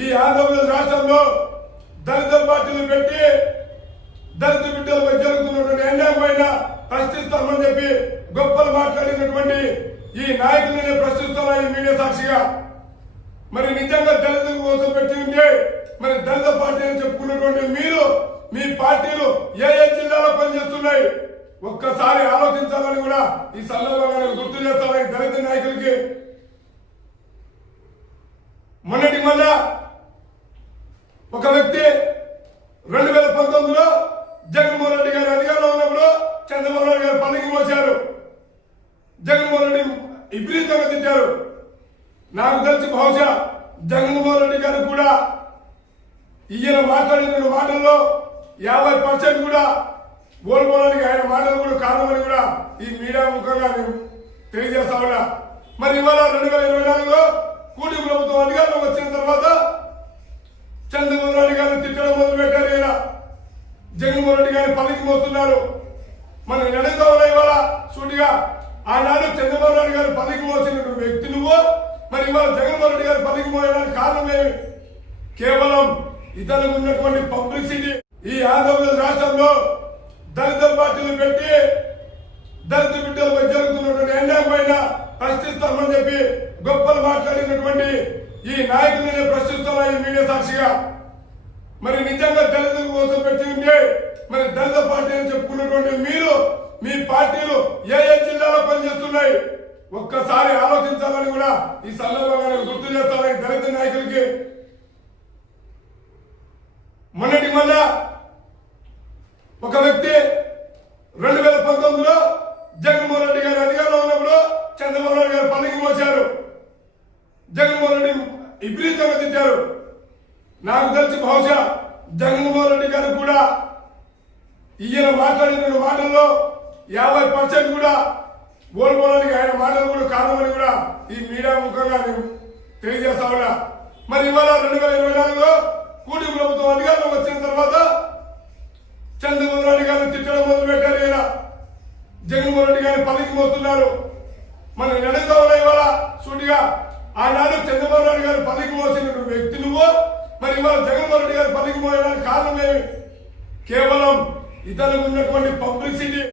ఈ ఆంధ్రప్రదేశ్ రాష్ట్రంలో దళిత పార్టీలు పెట్టి దళిత బిడ్డలపై జరుగుతున్నటువంటి అన్యాయం పైన ప్రశ్నిస్తామని చెప్పి గొప్పలు మాట్లాడినటువంటి ఈ నాయకులని ప్రశ్నిస్తున్నా ఈ మీడియా సాక్షిగా. మరి నిజంగా దళితుల కోసం పెట్టి ఉంటే మరి దళిత పార్టీ అని చెప్పుకున్నటువంటి మీరు మీ పార్టీలు ఏ ఏ జిల్లాలో పనిచేస్తున్నాయి ఒక్కసారి ఆలోచించాలని కూడా ఈ సందర్భంగా నేను గుర్తు చేస్తాను దళిత నాయకులకి. మొన్న ఒక వ్యక్తి 2019లో జగన్మోహన్ రెడ్డి గారు అధికారంలో ఉన్నప్పుడు చంద్రబాబు నాయుడు గారు పల్లకి మోశారు. జగన్మోహన్ రెడ్డి విపరీతంగా తిట్టారు. నాకు తెలిసి బహుశా జగన్మోహన్ రెడ్డి గారు కూడా ఈయన మాట్లాడిన మాటల్లో 50% కూడా ఓడిపోవడానికి ఆయన మాటలు కూడా కారణమని కూడా ఈ మీడియా ముఖంగా నేను తెలియజేస్తా ఉన్నా. మరి ఇవాళ 2024లో కూటమి ప్రభుత్వం అధికారంలో వచ్చిన తర్వాత చంద్రబాబు నాయుడు గారిని తిట్టడం మొదలు పెట్టారు. ఈయన జగన్మోహన్ రెడ్డి గారిని పల్లకి మోస్తున్నారు. మనం నడుతా ఉన్నా ఇవాళ సూటిగా ఆనాడు చంద్రబాబు నాయుడు గారు పల్లకి మోసినటువంటి వ్యక్తి నువ్వు, మరి ఇవాళ జగన్మోహన్ రెడ్డి గారు పల్లకి మోయడానికి కారణమేమి? కేవలం ఇతరులకు ఉన్నటువంటి పబ్లిసిటీ. ఈ ఆంధ్రప్రదేశ్ రాష్ట్రంలో దళిత పార్టీలు పెట్టి దళిత బిడ్డలపై జరుగుతున్నటువంటి అన్యాయం పైన ప్రశ్నిస్తామని చెప్పి గొప్పలు మాట్లాడినటువంటి ఈ నాయకులని ప్రశ్నిస్తున్నా ఈ మీడియా సాక్షిగా. మరి నిజంగా దళితుల కోసం పెట్టి ఉంటే మరి దళిత పార్టీ అని చెప్పుకున్నటువంటి మీరు మీ పార్టీలు ఏ ఏ జిల్లాలో పనిచేస్తున్నాయి ఒక్కసారి ఆలోచించాలని కూడా ఈ సందర్భంగా నేను గుర్తు చేస్తాను దళిత నాయకులకి. మొన్న ఒక వ్యక్తి 2019లో జగన్మోహన్ రెడ్డి గారు అధికారంలో ఉన్నప్పుడు చంద్రబాబు నాయుడు గారు పల్లకి మోశారు. జగన్మోహన్ రెడ్డి విపరీతంగా తిట్టారు. నాకు తెలిసి బహుశా జగన్మోహన్ రెడ్డి గారు కూడా ఈయన మాట్లాడిన మాటల్లో 50% కూడా ఓడిపోవడానికి ఆయన మాటలు కూడా కారణమని కూడా ఈ మీడియా ముఖంగా నేను తెలియజేస్తా ఉన్నా. మరి ఇవాళ 2024లో కూటమి ప్రభుత్వం అధికారంలో వచ్చిన తర్వాత చంద్రబాబు నాయుడు గారిని తిట్టడం మొదలు పెట్టారు. ఈయన జగన్మోహన్ రెడ్డి గారిని పల్లకి మోస్తున్నారు. మనం నడుతా ఉన్నా ఇవాళ సూటిగా ఆనాడు చంద్రబాబు నాయుడు గారు పల్లకి మోసినటువంటి వ్యక్తి నువ్వు, మరి ఇవాళ జగన్మోహన్ రెడ్డి గారు పల్లకి మోయడానికి కారణమేమి? కేవలం ఇతరులకు ఉన్నటువంటి పబ్లిసిటీ.